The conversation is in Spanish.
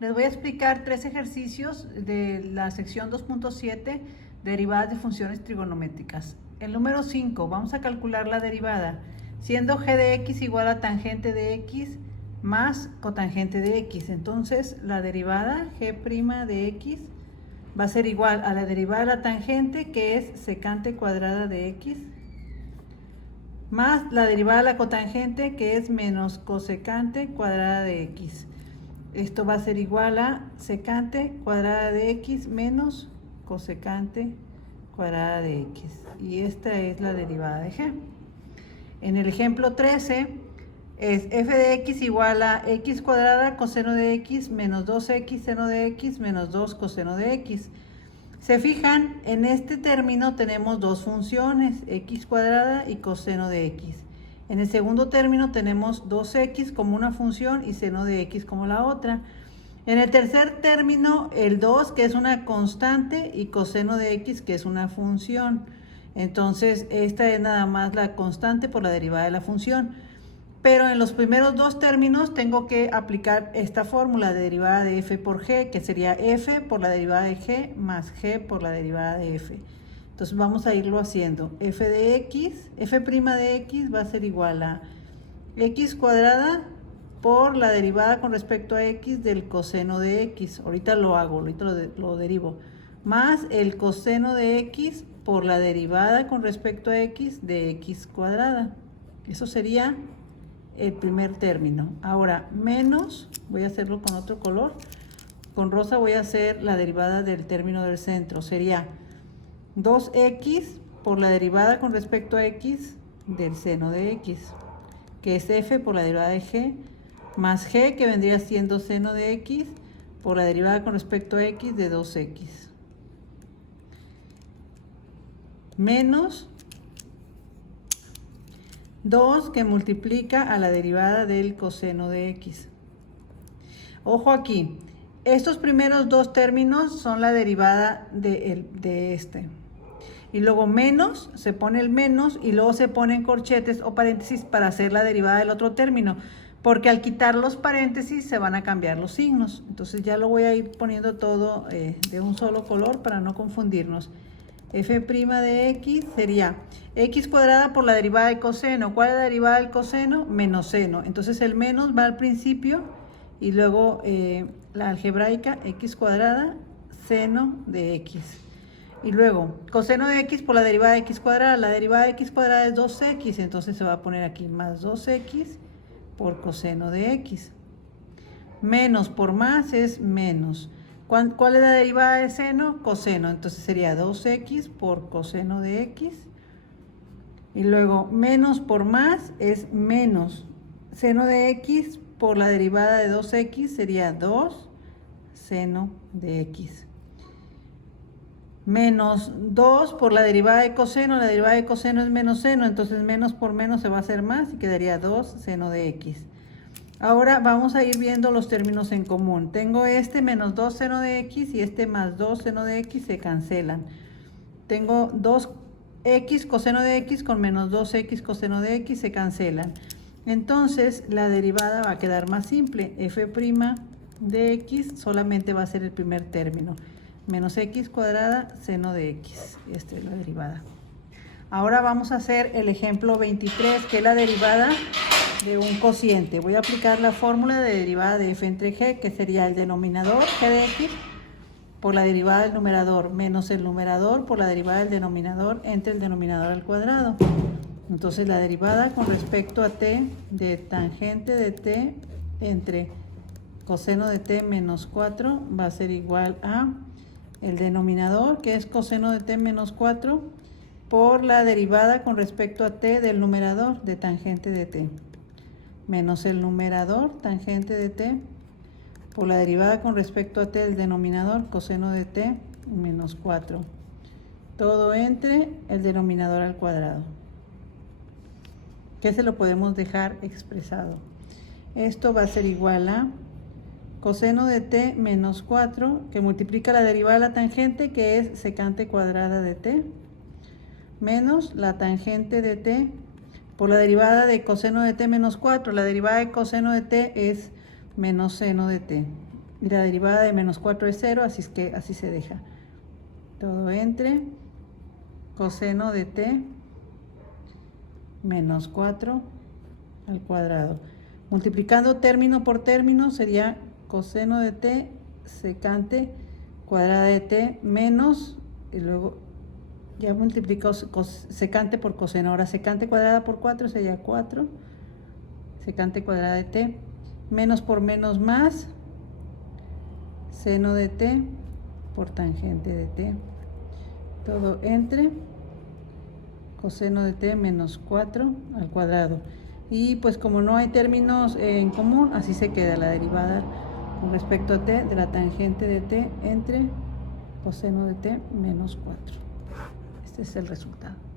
Les voy a explicar tres ejercicios de la sección 2.7, derivadas de funciones trigonométricas. El número 5, vamos a calcular la derivada, siendo g de x igual a tangente de x más cotangente de x. Entonces, la derivada g' de x va a ser igual a la derivada de la tangente, que es secante cuadrada de x, más la derivada de la cotangente, que es menos cosecante cuadrada de x. Esto va a ser igual a secante cuadrada de x menos cosecante cuadrada de x. Y esta es la derivada de g. En el ejemplo 13 es f de x igual a x cuadrada coseno de x menos 2x seno de x menos 2 coseno de x. Se fijan, en este término tenemos dos funciones, x cuadrada y coseno de x. En el segundo término tenemos 2x como una función y seno de x como la otra. En el tercer término, el 2, que es una constante, y coseno de x, que es una función. Entonces, esta es nada más la constante por la derivada de la función. Pero en los primeros dos términos tengo que aplicar esta fórmula de derivada de f por g, que sería f por la derivada de g más g por la derivada de f. Entonces vamos a irlo haciendo. F de x, f' de x va a ser igual a x cuadrada por la derivada con respecto a x del coseno de x. Ahorita lo hago, ahorita lo derivo. Más el coseno de x por la derivada con respecto a x de x cuadrada. Eso sería el primer término. Ahora, menos, voy a hacerlo con otro color. Con rosa voy a hacer la derivada del término del centro. Sería 2x por la derivada con respecto a x del seno de x, que es f por la derivada de g, más g, que vendría siendo seno de x por la derivada con respecto a x de 2x, menos 2 que multiplica a la derivada del coseno de x. Ojo aquí, estos primeros dos términos son la derivada de este. Y luego menos, se pone el menos y luego se ponen corchetes o paréntesis para hacer la derivada del otro término. Porque al quitar los paréntesis se van a cambiar los signos. Entonces ya lo voy a ir poniendo todo de un solo color para no confundirnos. F' de x sería x cuadrada por la derivada de coseno. ¿Cuál es la derivada del coseno? Menos seno. Entonces el menos va al principio y luego la algebraica x cuadrada seno de x. Y luego coseno de x por la derivada de x cuadrada. La derivada de x cuadrada es 2x, entonces se va a poner aquí más 2x por coseno de x. Menos por más es menos. ¿Cuál es la derivada de seno? Coseno. Entonces sería 2x por coseno de x. Y luego menos por más es menos. Seno de x por la derivada de 2x sería 2 seno de x. Menos 2 por la derivada de coseno. La derivada de coseno es menos seno. Entonces menos por menos se va a hacer más y quedaría 2 seno de x. Ahora vamos a ir viendo los términos en común. Tengo este menos 2 seno de x y este más 2 seno de x se cancelan. Tengo 2x coseno de x con menos 2x coseno de x se cancelan. Entonces la derivada va a quedar más simple. F' de x solamente va a ser el primer término. Menos x cuadrada seno de x. Esta es la derivada. Ahora vamos a hacer el ejemplo 23, que es la derivada de un cociente. Voy a aplicar la fórmula de derivada de f entre g, que sería el denominador g de x por la derivada del numerador menos el numerador por la derivada del denominador entre el denominador al cuadrado. Entonces la derivada con respecto a t de tangente de t entre coseno de t menos 4 va a ser igual a el denominador, que es coseno de t menos 4, por la derivada con respecto a t del numerador de tangente de t, menos el numerador tangente de t por la derivada con respecto a t del denominador coseno de t menos 4. Todo entre el denominador al cuadrado, que se lo podemos dejar expresado. Esto va a ser igual a coseno de t menos 4, que multiplica la derivada de la tangente, que es secante cuadrada de t, menos la tangente de t por la derivada de coseno de t menos 4. La derivada de coseno de t es menos seno de t. y la derivada de menos 4 es 0, así es que así se deja. Todo entre coseno de t menos 4 al cuadrado. Multiplicando término por término sería coseno de t secante cuadrada de t menos, y luego ya multiplicó secante por coseno. Ahora secante cuadrada por 4 sería 4 secante cuadrada de t, menos por menos más, seno de t por tangente de t. Todo entre coseno de t menos 4 al cuadrado. Y pues como no hay términos en común, así se queda la derivada con respecto a t de la tangente de t entre coseno de t menos 4. Este es el resultado.